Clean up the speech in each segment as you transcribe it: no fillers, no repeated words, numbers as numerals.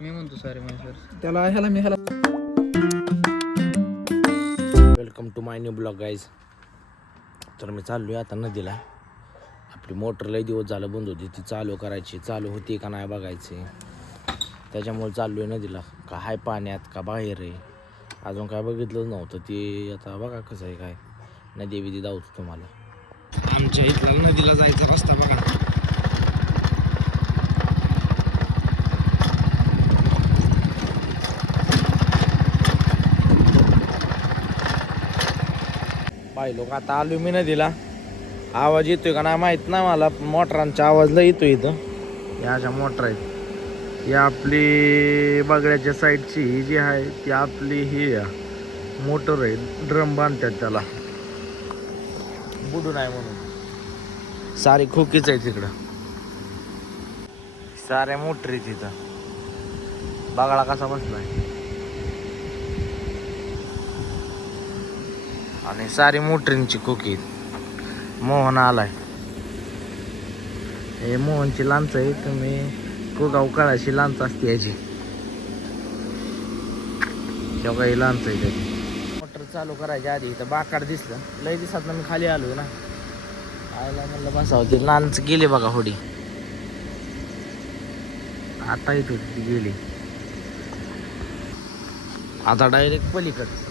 मी म्हणतो sorry sir त्याला ह्याला मी ह्याला. Welcome to my new blog guys. तर मी चाललो आहे आता नदीला. आपली मोटर लई दिवस झालं बंद होती, ती चालू करायची, चालू होती का नाही बघायची. त्याच्यामुळे चाललो आहे नदीला. का हाय पाण्यात का बाहेर आहे अजून काय बघितलं नव्हतं. ते आता बघा कसं आहे काय नदी बिदी दावतो तुम्हाला. आमच्या इथला नदीला जायचा रस्ता बघा. पाहिलो का आता आलो मी नदीला. आवाज येतोय का नाही माहित नाही मला. मोटरांचा आवाज लय येतोय इथं. या अशा मोटर आहेत. ही आपली बागड्याच्या साईडची ही जी आहे ती आपली ही मोटर आहे. ड्रम बांधतात त्याला बुडू नाही म्हणून. सारी खोकीच आहे तिकडं. साऱ्या मोटरी तिथं. बागडा कसा बसलाय आणि सारी मोटरींची खोकी. मोहन आलाय. हे मोहनची लांच आहे. तुम्ही कोगाव काळाची लांच असते याची. तेव्हा काही लांच आहे त्याची. मोटर चालू करायच्या आधी इथं बाकाड दिसलं. लय दिवसात मी खाली आलोय ना. आयला म्हणलं बसावं. ती लांच गेली बघा होडी. आता येत होती ती गेली. आता डायरेक्ट पलीकडे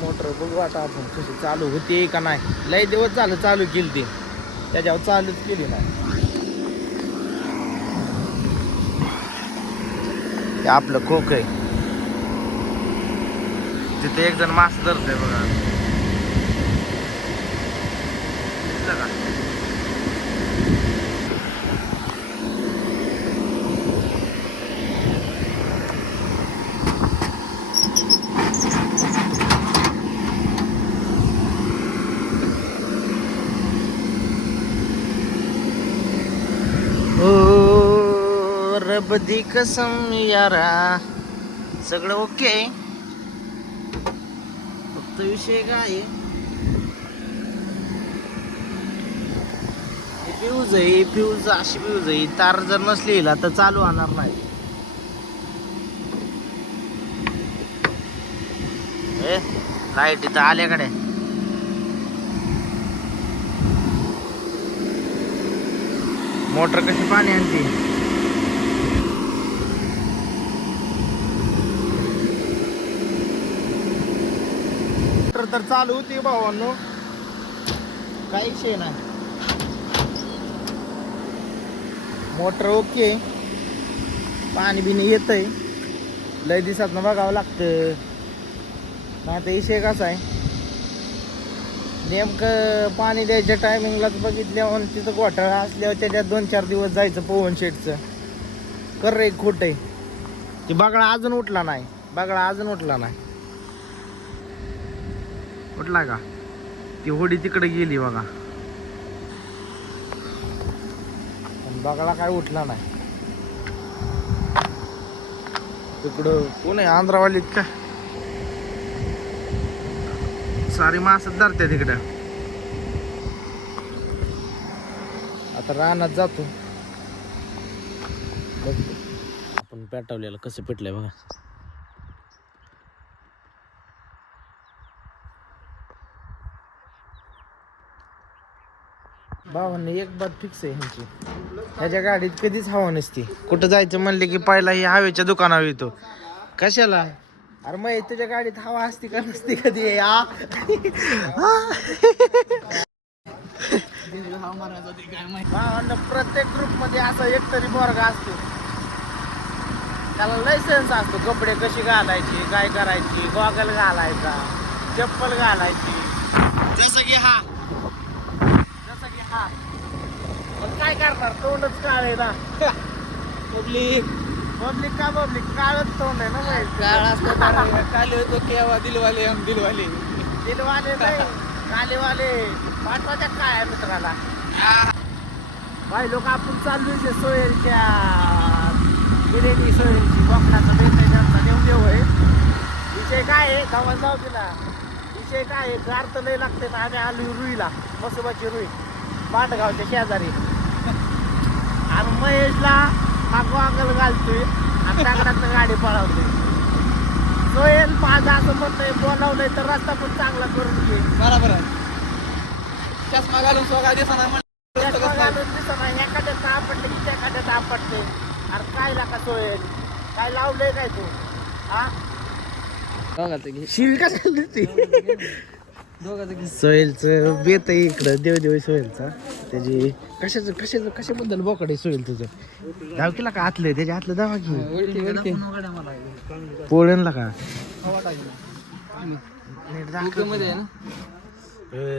मोटर बघू आता आपण कशी चालू होती का नाही. लय दिवस झालं चालू केली ती, त्याच्यावर चालूच केली नाही. हे आपलं खोक आहे. तिथे एक जण मास धरतोय बघा. दिसलं का? रब दी कसम यारा सगळं ओके. फक्त विषय काय फ्यूज आहे. फ्यूज अशी फ्यूज आहे. तार जर नसली तर चालू होणार नाही. लाईट इथं आल्याकडे. मोटर कशी पाणी आणते. मोटर तर चालू होती भावांनो. काही विषय नाही. Motor okay. पाणी बिणी येतंय. लय दिवसात बघावं लागतं. नाही तर विषय कसा आहे नेमकं पाणी द्यायच्या टायमिंगलाच बघितल्यावर तिथं घोटाळा असल्यावर त्याच्यात 2-4 दिवस जायचं पवन शेटचं. कर रे खोट आहे. ती बागळा अजून उठला नाही. बागळा अजून उठला नाही. उठला का? ती होडी तिकडे गेली बघा. पण बागळा काय उठला नाही. तिकडं कोण आहे आंध्रावालीत का सारी मासच धरते तिकडं. आता रानात जातो बघतो आपण पेटवलेलं कसं पेटलंय बघा. भावांनी एक बात फिक्स आहे ह्यांची. ह्याच्या गाडीत कधीच हवा नसती. कुठं जायचं म्हणले की पहिला ही हवेच्या दुकानावर येतो. कशाला? अरे मग तुझ्या गाडीत हवा असती का नसती कधी. प्रत्येक ग्रुप मध्ये असा एकतरी बोरगा असतो. त्याला लायसन्स असतो. कपडे कशी घालायची, काय करायची, गॉगल घालायचा, चप्पल घालायची. जसं की हा पण काय करणार. तोंडच काळ आहे ना. पब्लिक का पब्लिक काळच तोंड आहे ना. काळ असतो. काले होतो केव्हा दिलवाले हम दिलवाले नाही कालेवाले पाठवाच्या काय मित्राला. भाई लोक आपण चाललोय सोयरच्या बिर्याणी. सोयरची बोकडाचा बेताचा देव आहे. विषय काय आहे गावात जाऊ दिला. विषय काय आहे गार तर लय लागते ना. आम्ही आलो रुईला. मसोबाची रुई. पाटगावच्या शेजारी. आणि महेशला हा गॉगल घालतोय आणि दगडातनं गाडी पळवते. सोहेल माझं असं म्हणतंय बोलावलंय तर रस्ता पण चांगला करून घे. बरोबर आहे. चष्मा घालून सोगा दिसणार चष्मा घालून दिसत नाही. एखाद्यात आपटते की एखाद्यात आपटते. अरे काय लाका सोहेल, काय लावलंय काय तू? हा शिवी कशाला देते? सोहेलचं बेत आहे इकडं देव सोहेलचा. त्याची कशाबद्दल बोकड आहे सोहेल तुझं? धाव केला का आतलं त्याच्या आतलं धावा की पोळणला का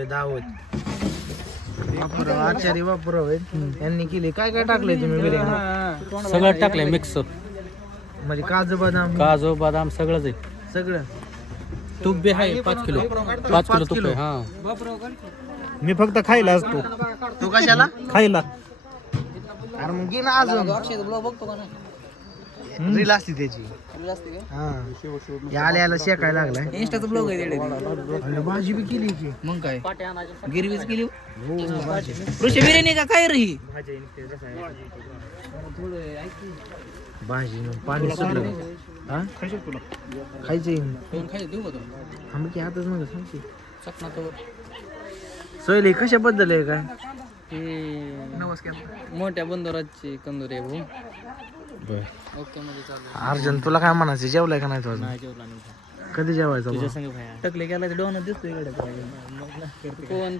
दावत बापूराव आचार्य बापूराव यांनी केली. काय काय टाकलंय तुम्ही बिर्याणी? सगळं टाकलंय मिक्स म्हणजे काजू बदाम सगळंच आहे. सगळं. तूप बी आहे 5 किलो तूप आहे. हा मी फक्त खायला असतो. तू कशाला खायला अरे मग घे ना अजून रील असते त्याची. हा आल्याला शेकायला लागलाय. इंस्टाचा ब्लॉग आहे. अरे भाजी बी केली की मग काय गिरवीच केली ऋषी बिर्याणी का काय रही. भाजी पाणी सुटलं. हा खायचं आम्ही की आताच नव्हतं सांगते. सोयली कशाबद्दल आहे काय? नमस्कार. मोठ्या बंदराची कंदुरी आहे भाऊ. ओके मध्ये चालू. अर्जुन तुला काय म्हणायचं? जेवलाय का नाही तू अजून? कधी जेवायचं? टकले गेला तर डोन दिसतोय इकडे.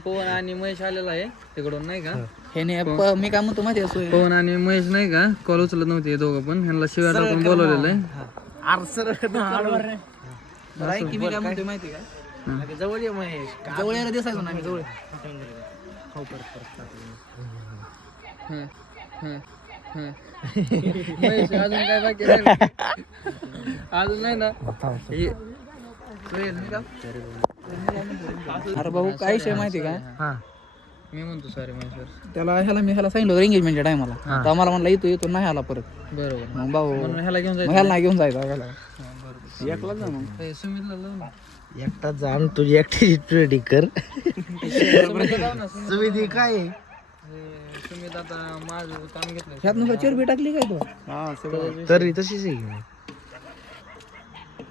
पवन आणि महेश आलेला आहे तिकडून नाही का. हे मी काय म्हणतो माहिती आहे पवन आणि महेश नाही का कॉल उचलत नव्हते दोघं पण. ह्यांना शिवाय टाकून बोलवलेलं आहे. की मी काय म्हणतो माहिती का जवळ ये महेश. जवळ यायला दिसायचो ना आम्ही जवळ. महेश अजून काय बाकी आहे? अजून नाही ना. अरे भाऊ काय विषय माहिती का? हा मी म्हणतो सॉरी त्याला ह्याला सांगितलं एंगेजमेंटच्या टायमाला. तर आम्हाला म्हणला येतो नाही आला परत. बरोबर. मग भाऊ ह्याला घेऊन जायचं. ह्याला घेऊन जायचं एकलाच जा मग. सुमितला एकटाच जा आणि तुझी एकट्याची रेडी कर. सुविधी काय आहे? सुमित आता माझं काम घेतलं. ह्यात नुसतं चरबी टाकली काय तू? तरी तशीच आहे.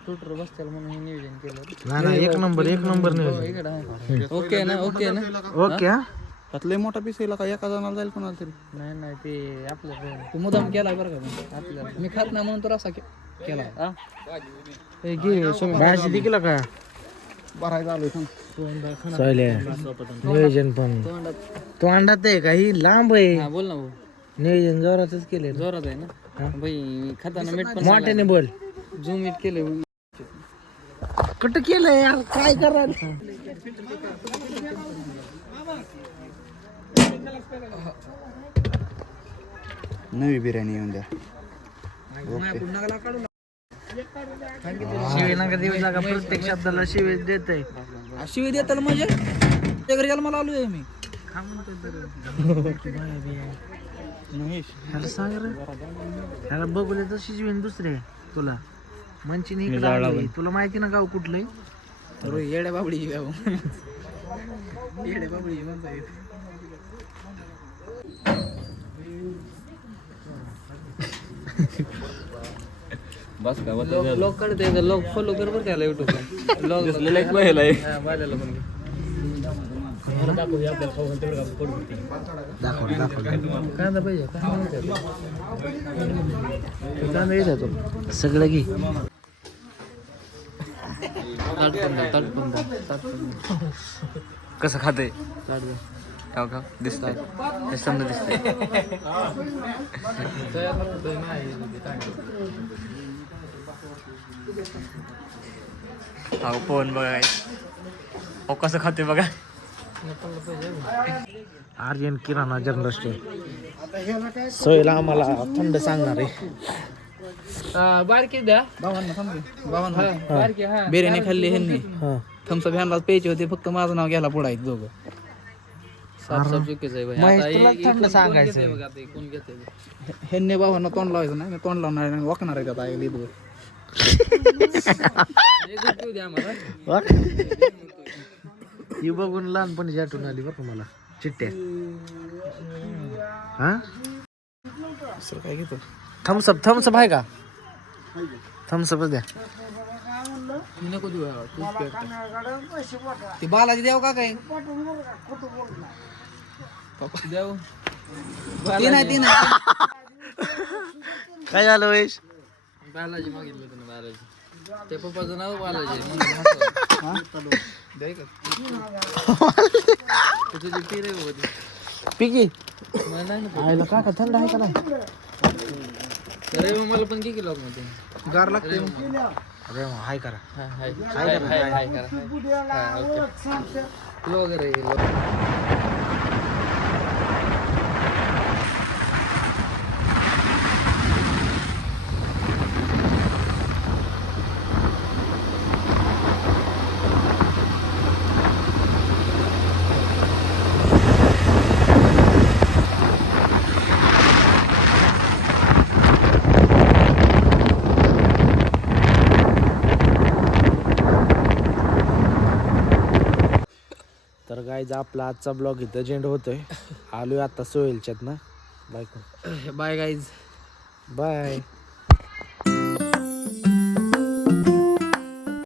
शूटर बसतील म्हणून हे नियोजन केलं. नाही एक नंबर नियोजन. ओके ना ओके ना ओके. हा त्यातले मोठा पीस येईल का एका जणाला जाईल कोणाला तरी. नाही ते आपलं तू मुदाम केला बरं का. आपल्याला मी खात नाही म्हणून तर असा केला. भाजी दिला का भरायला आलोय नियोजन पण तो अंडात आहे का? ही लांब आहे. हा बोल ना भाऊ. नियोजन जोरातच केले. जोरात आहे ना भाई. खाताना मीठ पण मोठ्याने बोल. झूम मीठ केलं. कुठं केलंय यार? काय करा? नवी बिर्याणी येऊन द्या. शिवी नका देऊ नका. प्रत्येक शब्दाला शिवी देतय. शिवी देताल म्हणजे त्या घरी मला आलोय मी. ह्याला सांग रे. ह्याला बघूले तर शिजवीन दुसरे तुला मंची इकडे. तुला माहिती ना गाव कुठलंय? येड्या बाबडी येड्या बाबडी बस का लोक काढते. लोक फॉलो कर बरं त्याला युट्यूबला. लॉग बायला पण कांदा पाहिजे. कांदा येतो सगळं घे. कसं खाते का दिसतंय समजा दिसतंय. अहो पोहन बघा अहो कसं खाते बघा. आर्यन किराणा जनरल स्टोर. सोयला आम्हाला थंड सांगणार आहे. बारकी द्या बाबांना बारकी. हा बिर्याणी खाल्ली ह्यांनी. थम्सअप ह्यांना प्यायचे होते फक्त माझं नाव घ्यायला पुढे आहेत दोघं. साफ चुकीचं आहे भाई. आता थंड सांगायचं. बघा ते कोण घेते. ह्यांनी बाबांना तोंड लावायचं नाही. तोंड लावणार नाही. वाकणार आहे आता लिहितो. ही बघून लहानपणी आठवण आली बरं मला. चिट्ट्या हा सर काय घेतो थम्सअप आहे का थम्सअपच द्या नको देऊ ते बालाजी देव का काय देव ते नाही काय झालं वैश बालाजी मागितलं होतं ना बालाजी त्या पप्पाचं नाव बालाजी द्याय का तुझी तीर आहे बाबा ती. पिकी मला नाही ना आयला काका थंड आहे का नाही अरे मग मला पण की लॉक मध्ये गार लागते अरे हाय करा हाय हाय हाय हाय हाय करा हा ओके वगैरे तर गाईज आपला आजचा ब्लॉग इथं जेंड होतोय आलोय आता सोहेलच्यात ना बाय बाय गाईज बाय